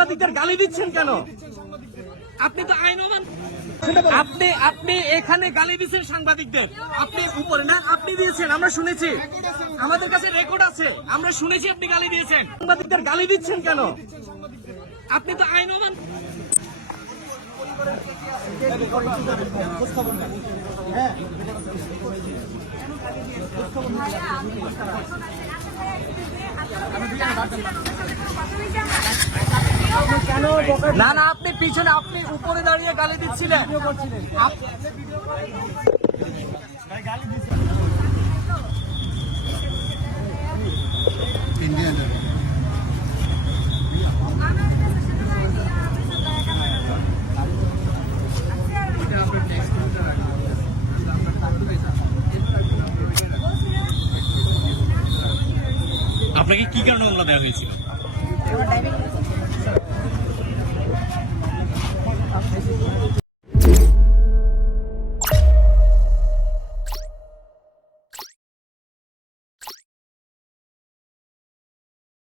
সাংবাদিকদের গালি দিচ্ছেন কেন? আপনি তো আইন আপনি এখানে গালি দিচ্ছেন সাংবাদিকদের, আপনি উপরে না, আপনি দিয়েছেন, আমরা শুনেছি, আমাদের কাছে রেকর্ড আছে, আমরা শুনেছি আপনি গালি দিয়েছেন। সাংবাদিকদের গালি দিচ্ছেন কেন? আপনি তো আইন না না, আপনি পিছনে, আপনি উপরে দাঁড়িয়ে গালি দিচ্ছিলেন। আপনাকে কি কারণে মামলা দেওয়া হয়েছিল?